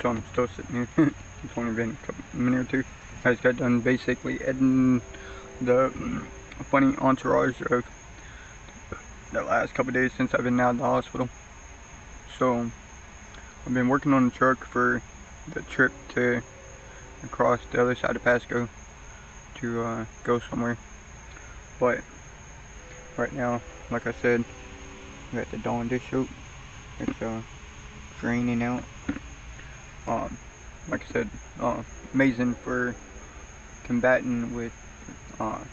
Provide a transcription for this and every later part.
so I'm still sitting here. It's only been a minute or two. I just got done basically editing the funny entourage of the last couple days since I've been out of the hospital. So I've been working on the truck for the trip to across the other side of Pasco to go somewhere. But right now, like I said, we're at the Dawn Dish Soap. It's draining out. Like I said, amazing for combating with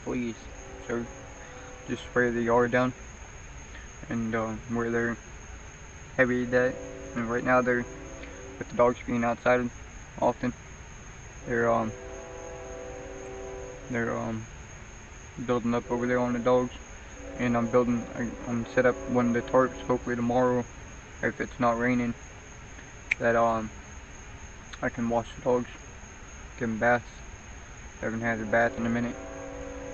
fleas. So just spray the yard down, and where they're heavy that, and right now they're, with the dogs being outside often, they're building up over there on the dogs. And I'm set up one of the tarps, hopefully tomorrow, if it's not raining, that I can wash the dogs, give them baths. I haven't had a bath in a minute,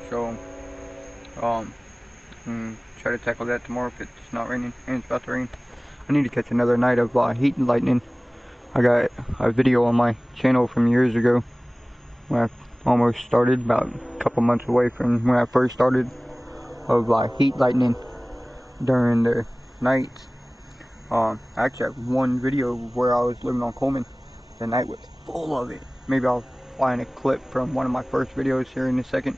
so try to tackle that tomorrow if it's not raining, and it's about to rain. I need to catch another night of heat and lightning. I got a video on my channel from years ago when I almost started, about a couple months away from when I first started, of heat lightning during the nights. I actually have one video where I was living on Coleman. The night was full of it. Maybe I'll find a clip from one of my first videos here in a second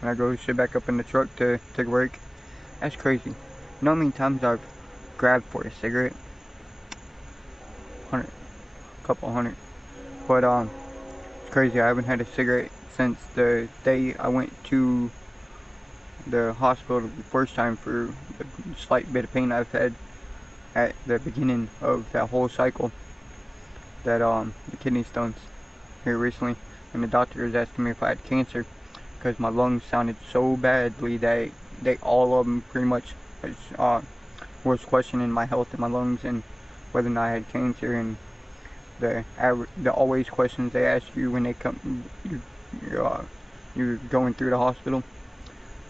when I go sit back up in the truck to take a break. That's crazy. You know how many times I've grabbed for a cigarette? A couple hundred. But it's crazy. I haven't had a cigarette since the day I went to the hospital the first time for the slight bit of pain I've had at the beginning of that whole cycle, that the kidney stones here recently, and the doctor was asking me if I had cancer because my lungs sounded so badly that they all of them pretty much was questioning my health in my lungs and whether or not I had cancer. And the always questions they ask you when they come, you're going through the hospital,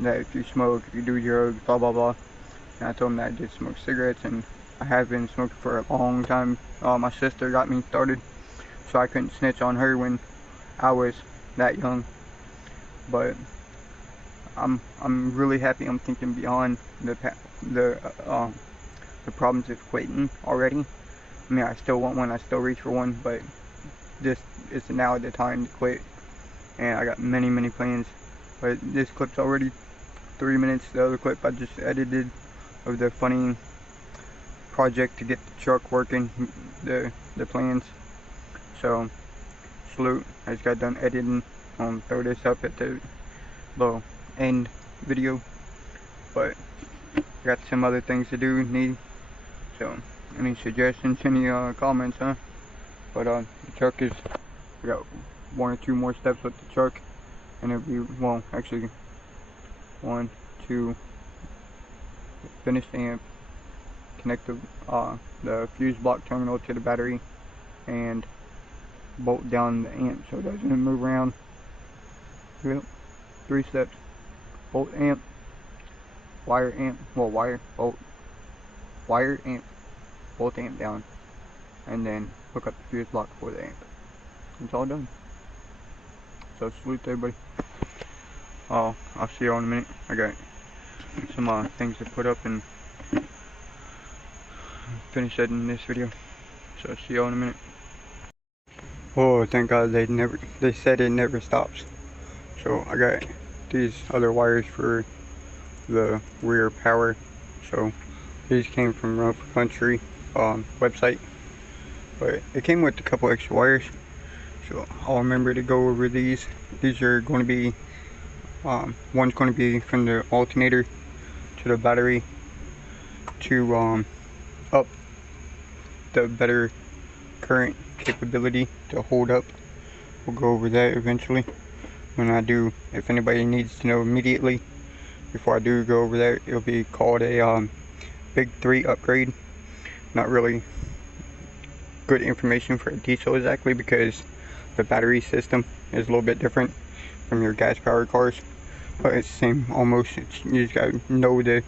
that if you smoke, if you do drugs, blah blah blah. And I told them that I did smoke cigarettes, and I have been smoking for a long time. My sister got me started, so I couldn't snitch on her when I was that young. But I'm really happy. I'm thinking beyond the problems of quitting already. I mean, I still want one, I still reach for one, but this is now the time to quit. And I got many plans. But this clip's already 3 minutes. The other clip I just edited of the funny project to get the truck working, the plans. So salute. I just got done editing. Throw this up at the little end video, but I got some other things to do. So any suggestions, any comments, huh? But the truck is, we got 1 or 2 more steps with the truck, and it'll be, well, actually 1, 2, finish the amp, connect the fuse block terminal to the battery, and bolt down the amp so it doesn't move around. Yep, 3 steps: bolt amp, wire amp, well, wire amp, bolt amp down, and then hook up the fuse block for the amp. It's all done. So salute to everybody. I'll see y'all in a minute. I got some things to put up and finish editing this video. So see y'all in a minute. Oh, thank God they said it never stops. So I got these other wires for the rear power. So these came from Run for Country website, but it came with a couple extra wires. So I'll remember to go over these. These are going to be, one's going to be from the alternator to the battery to up the better current capability to hold up. We'll go over that eventually when I do. If anybody needs to know immediately before I do go over that, it'll be called a Big 3 upgrade. Not really good information for a diesel exactly, because the battery system is a little bit different from your gas powered cars, but it's the same almost. You just gotta know to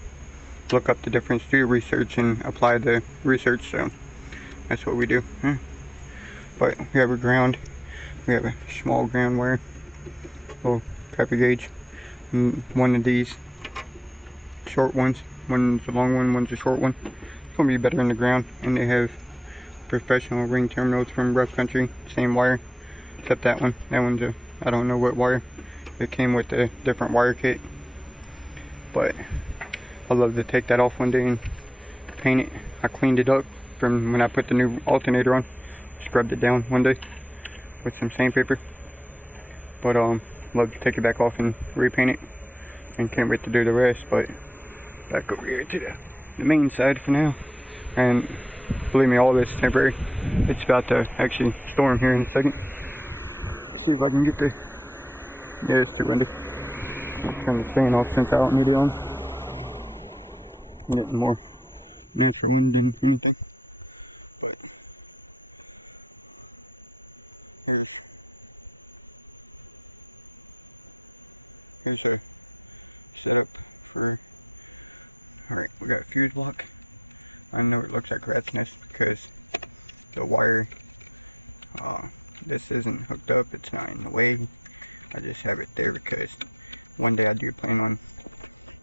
look up the difference, do your research and apply the research. So that's what we do. But we have a ground. We have a small ground wire, little copper gauge. And one of these short ones. One's a long one, one's a short one. It's gonna be better in the ground. And they have professional ring terminals from Rough Country. Same wire, except that one. That one's a, I don't know what wire. It came with a different wire kit. But I'd love to take that off one day and paint it. I cleaned it up from when I put the new alternator on. Scrubbed it down one day with some sandpaper. But love to take it back off and repaint it. And can't wait to do the rest. But back over here to the main side for now. And believe me, all this is temporary. It's about to actually storm here in a second. Let's see if I can get the, yeah, it's too windy. I'll turn the fan off since I don't need it on. I'm getting more natural wind than anything. But here's a setup for, alright, we got a fuse block. I know it looks like a rat's nest because the wire, this isn't hooked up, it's not in the way. I just have it there because one day I do plan on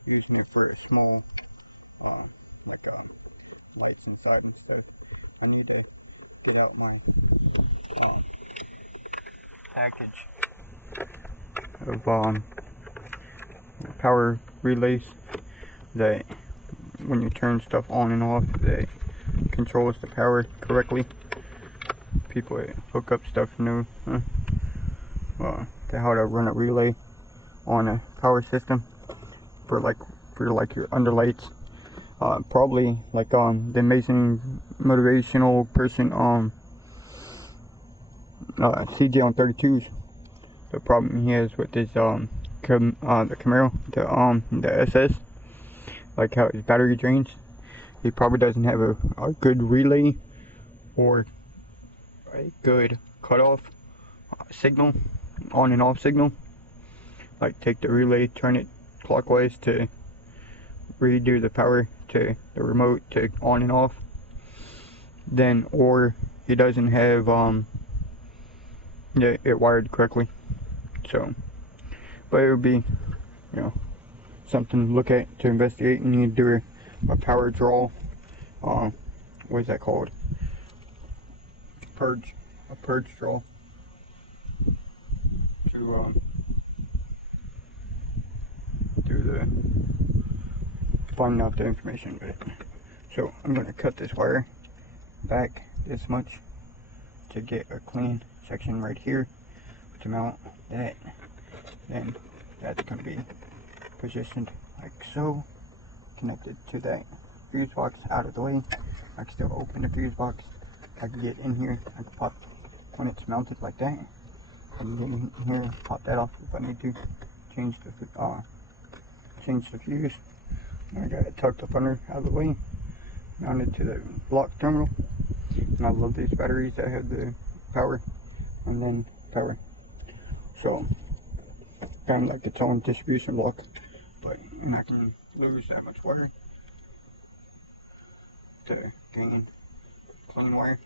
using it for a small, lights inside and stuff. I need to get out my package of power relays that when you turn stuff on and off, that controls the power correctly. People that hook up stuff know how to run a relay on a power system for your underlights. Probably like the amazing motivational person CJ on 32s. The problem he has with his the Camaro, the SS, like how his battery drains. He probably doesn't have a good relay or a good cutoff signal, on and off signal. Like take the relay, turn it clockwise to redo the power to the remote to on and off. Then, or he doesn't have it wired correctly. So, but it would be, something to look at, to investigate. You need to do a power draw. What is that called? Purge. A purge draw. To find out the information. But so I'm going to cut this wire back this much to get a clean section right here to mount that. Then that's going to be positioned like so, connected to that fuse box out of the way. I can still open the fuse box. I can get in here. I can pop when it's mounted like that. I can get in here, pop that off if I need to. Change the fuse. And I got it tucked up under out of the way, mounted to the block terminal. And I love these batteries that have the power and then power. So kind of like its own distribution block, but I'm not going to lose that much wire to gain clean wire.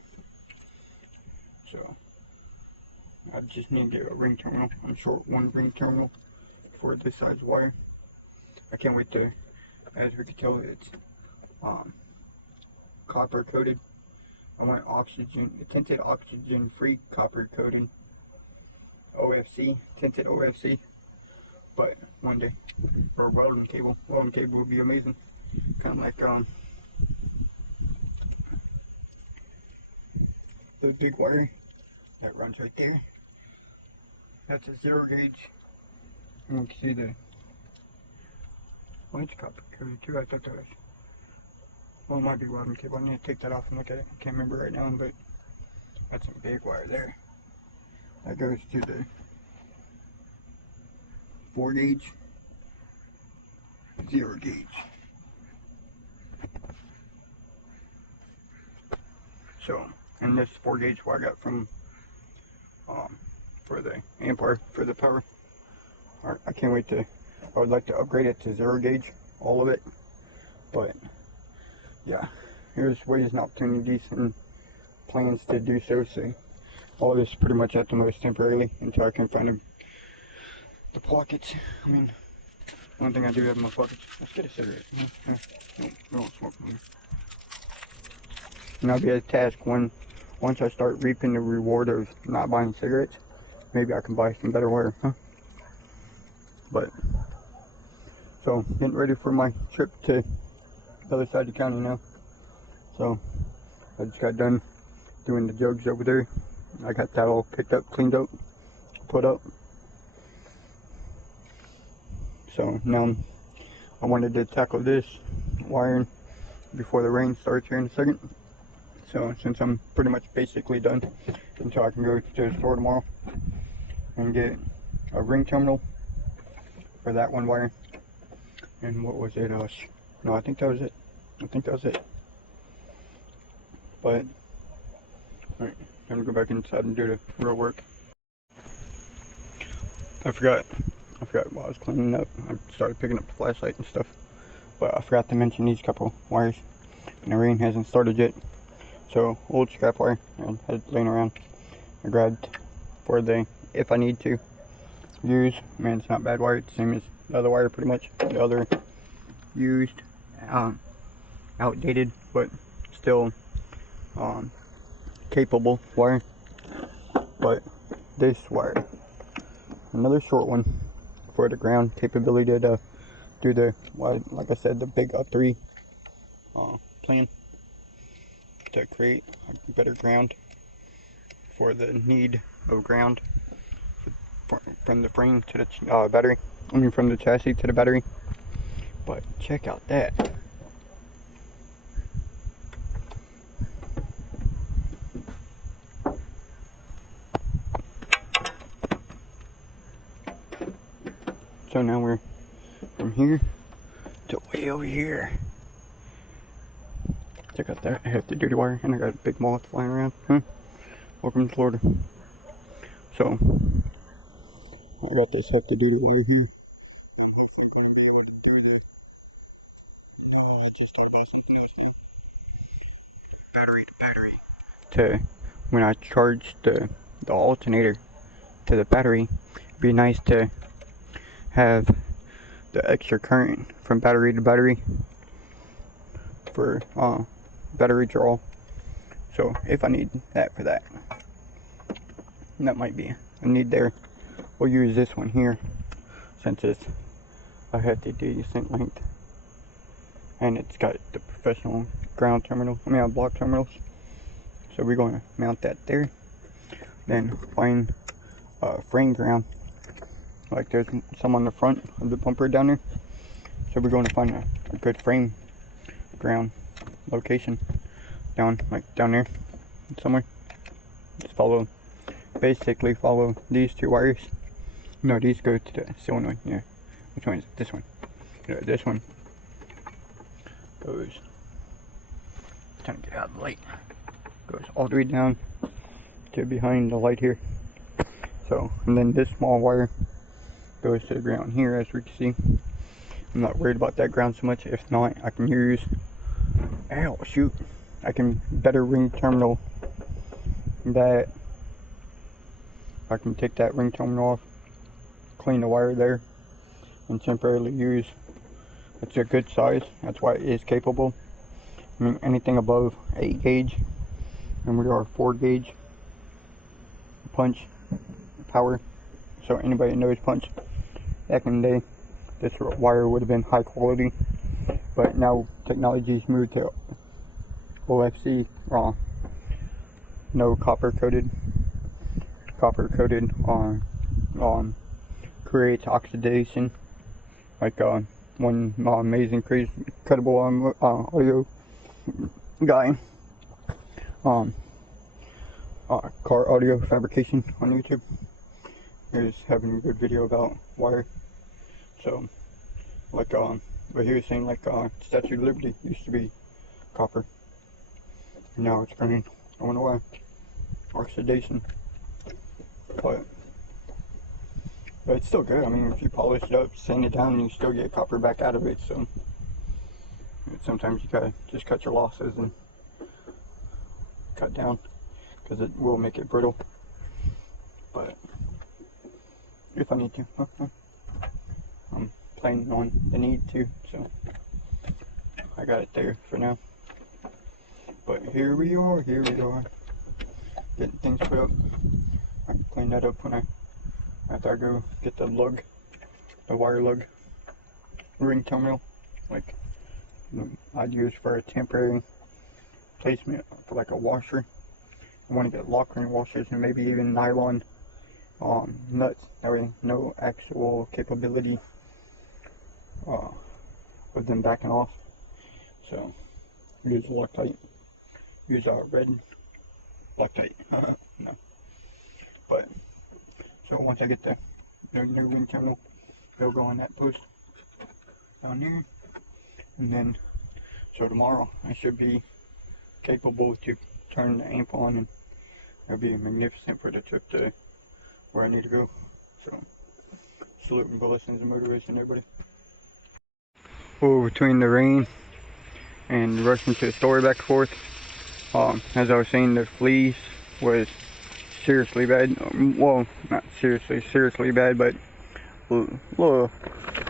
So I just need to get a ring terminal. I'm short one ring terminal for this size wire. I can't wait to, as we can tell, it's copper coated. I want tinted oxygen free copper coated OFC, tinted OFC. But one day, or welding cable would be amazing. Kind of like the big wire that runs right there. That's a 0 gauge. And you can see the, well, it's copper coated too. I thought that was, well, it might be welding cable. I need to take that off and look at it. I can't remember right now, but that's a big wire there. That goes to the 4 gauge, 0 gauge. So, and this 4 gauge wire I got from for the amplifier for the power. I can't wait to, I would like to upgrade it to 0 gauge, all of it. But yeah, here's ways and opportunities and plans to do so. So all of this pretty much at the most temporarily until I can find the pockets. I mean, one thing I do have in my pockets. Let's get a cigarette. No, we don't smoke from here. And that'll be a task once I start reaping the reward of not buying cigarettes. Maybe I can buy some better wire, huh? But, so, getting ready for my trip to the other side of the county now. So, I just got done doing the jugs over there. I got that all picked up, cleaned up, put up. So, now I wanted to tackle this wiring before the rain starts here in a second. So, since I'm pretty much basically done until I can go to the store tomorrow and get a ring terminal for that one wire. And what was it? No, I think that was it. But, alright, time to go back inside and do the real work. I forgot while I was cleaning up. I started picking up the flashlight and stuff. But I forgot to mention these couple wires. And the rain hasn't started yet. So, old scrap wire I had laying around. I grabbed for if I need to use. Man, it's not bad wire. It's the same as the other wire pretty much. The other used, outdated, but still capable wire. But this wire, another short one for the ground capability to do the, like I said, the big up 3 plan to create a better ground for the need of ground from the frame to the battery. I mean, from the chassis to the battery. But check out that. So now we're from here to way over here. Check out that hefty duty wire, and I got a big moth flying around. Welcome to Florida. So I got this hefty duty wire here. I'm hopefully going to be able to do the. Oh, I just thought about something else now. Battery to battery. To when I charge the alternator to the battery, it'd be nice to have the extra current from battery to battery for battery draw. So if I need that for that, that might be a need there. We'll use this one here since it's a hefty decent length, and it's got the professional ground terminal. I mean, block terminals. So we're going to mount that there. Then find frame ground. Like there's some on the front of the bumper down there. So we're going to find a good frame ground location down there somewhere. Just basically follow these 2 wires. No, these go to the solenoid. Yeah. Which one is it? This one. Yeah, this one goes. Trying to get out of the light. Goes all the way down to behind the light here. So, and then this small wire goes to the ground here, as we can see. I'm not worried about that ground so much. If not, I can use, I can better ring terminal that. I can take that ring terminal off, clean the wire there, and temporarily use. It's a good size. That's why it is capable. I mean, anything above 8 gauge, and we are 4 gauge punch power. So anybody that knows punch, back in the day, this wire would have been high quality. But now technology's moved to OFC, no copper coated. Copper coated creates oxidation. Like one amazing, crazy, incredible audio guy, car audio fabrication on YouTube, is having a good video about wire. So, but he was saying Statue of Liberty used to be copper, and now it's green. I wonder why. Oxidation. But it's still good. I mean, if you polish it up, sand it down, you still get copper back out of it. So sometimes you gotta just cut your losses and cut down, because it will make it brittle. but if I need to, I'm planning on the need to, so I got it there for now. But here we are, getting things put up. I can clean that up after I go get the wire lug ring terminal, like I'd use for a temporary placement for like a washer. I want to get lock ring washers and maybe even nylon nuts. That way, no actual capability of them backing off. So use Loctite. Use red Loctite. No. But so once I get the new ring terminal, it'll go on that post down there, and then so tomorrow I should be capable to turn the amp on, and it'll be magnificent for the trip to where I need to go. So salute and blessings and motivation, everybody. Oh, between the rain and rushing to the store back and forth, as I was saying, the fleas was seriously bad. Well, not seriously bad, but a little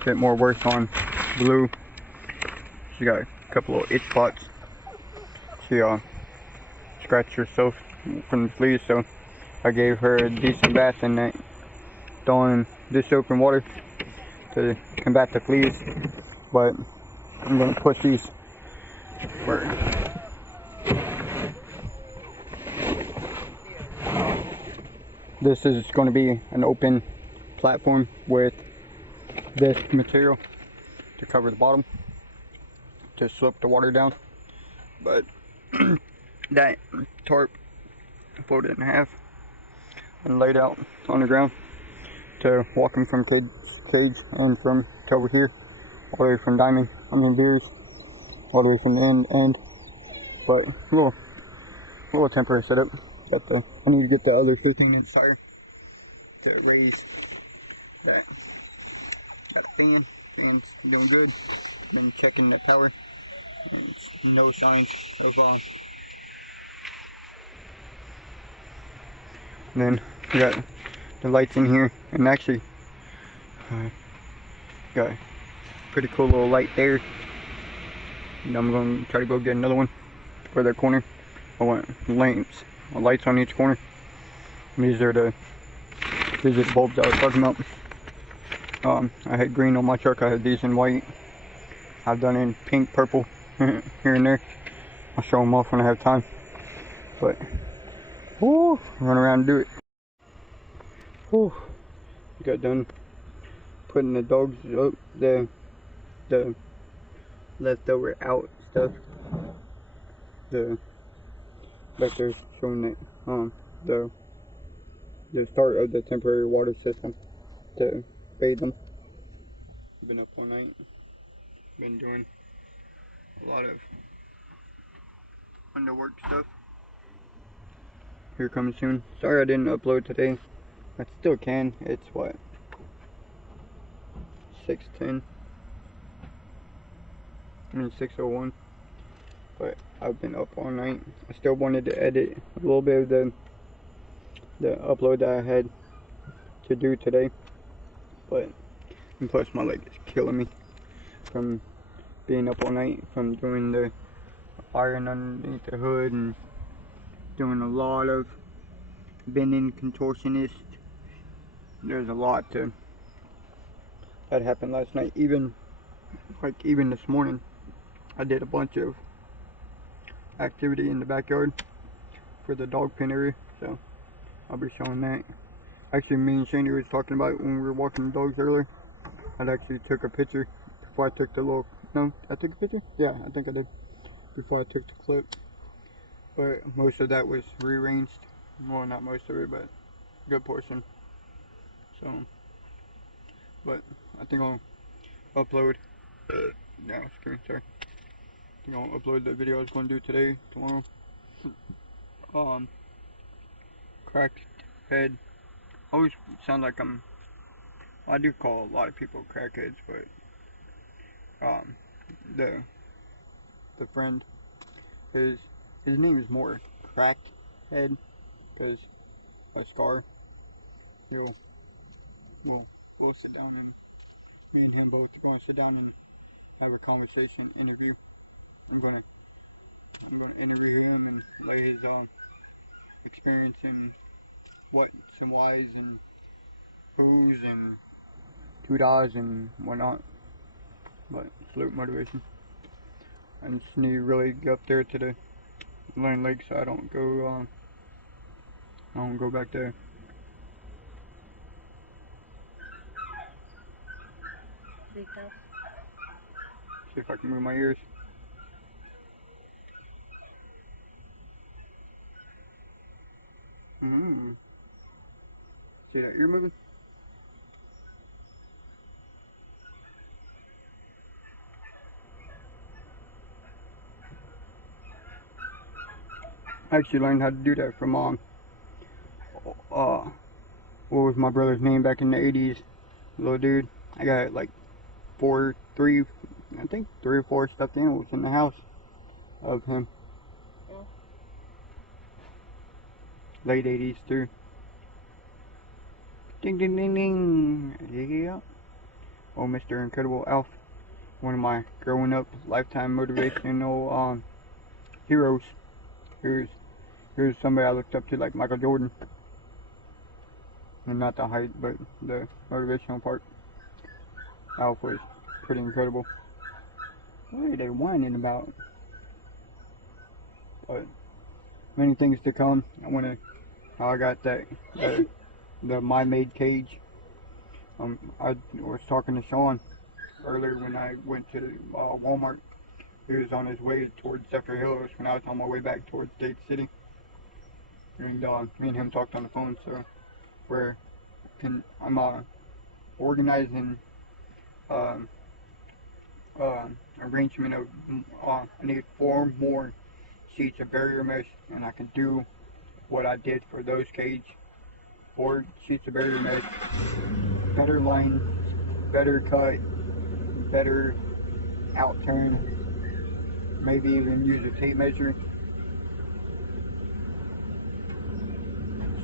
bit more worse on Blue. She got a couple of itch spots. She scratched herself from the fleas, so I gave her a decent bath in that Dawn dish soap and water to combat the fleas. But I'm gonna push these for this is going to be an open platform with this material to cover the bottom to slip the water down, but that tarp folded in half and laid out on the ground to walk them from cage and from over here all the way from Beers all the way from the end. But a little temporary setup. I need to get the other 15-inch tire to raise that. Got a fan's doing good. Been checking the power. And no signs of then we got the lights in here, and actually got a pretty cool little light there. And I'm going to try to go get another one for that corner. I want lights on each corner. These are the bulbs I was talking about. I had green on my truck. I had these in white. I've done in pink, purple, here and there. I'll show them off when I have time. But run around and do it. Got done putting the dogs up, the leftover out stuff. Back there showing that the start of the temporary water system to bathe them. Been up all night. Been doing a lot of underwork stuff. Here comes soon. Sorry I didn't upload today. I still can. It's what? 6:10. I mean 6:01. But I've been up all night. I still wanted to edit a little bit of the upload that I had to do today. And plus my leg is killing me from being up all night, from doing the iron underneath the hood and doing a lot of bending contortionist. There's a lot that happened last night. Even this morning I did a bunch of activity in the backyard for the dog pen area, so I'll be showing that. Actually, me and Shani was talking about when we were walking the dogs earlier. I actually took a picture before I took the little, no, I took a picture? Yeah, I think I did, before I took the clip. But most of that was rearranged. Well, not most of it, but a good portion. So, but I think I'll upload, no, sorry. I think I'll upload the video I was going to do today, tomorrow. Cracked head. Always sound like I do call a lot of people crackheads, but the friend, his name is more Crackhead because a scar. he'll, we'll sit down, and me and him both are going to sit down and have a conversation, interview. I'm gonna interview him and lay his experience in what's and whys and who's and $2 and whatnot. But salute motivation. I just need to really get up there to the Atlantic Lake so I don't go back there. See if I can move my ears. See that ear moving? I actually learned how to do that from what was my brother's name back in the 80s? Little dude. I got like three or four stuffed animals in the house of him. Yeah. Late 80s too. Ding ding ding ding. Yeah. Oh, Mr. Incredible Alf. One of my growing up lifetime motivational heroes. Here's somebody I looked up to, like Michael Jordan. And not the height, but the motivational part. Alf was pretty incredible. What are they whining about? But many things to come. I got that the My Made cage. I was talking to Sean earlier when I went to Walmart. He was on his way towards Zephyrhills when I was on my way back towards Dade City. And me and him talked on the phone, so I'm organizing arrangement of I need 4 more sheets of barrier mesh, and I can do what I did for those cage. 4 sheets of barrier mesh, better line, better cut, better outturn, maybe even use a tape measure.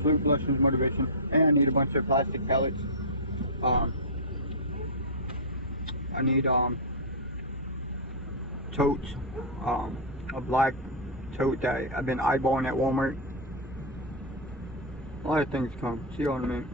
Salute blessings motivation. And I need a bunch of plastic pellets. I need totes, a black tote that I've been eyeballing at Walmart. A lot of things come. See you in a minute.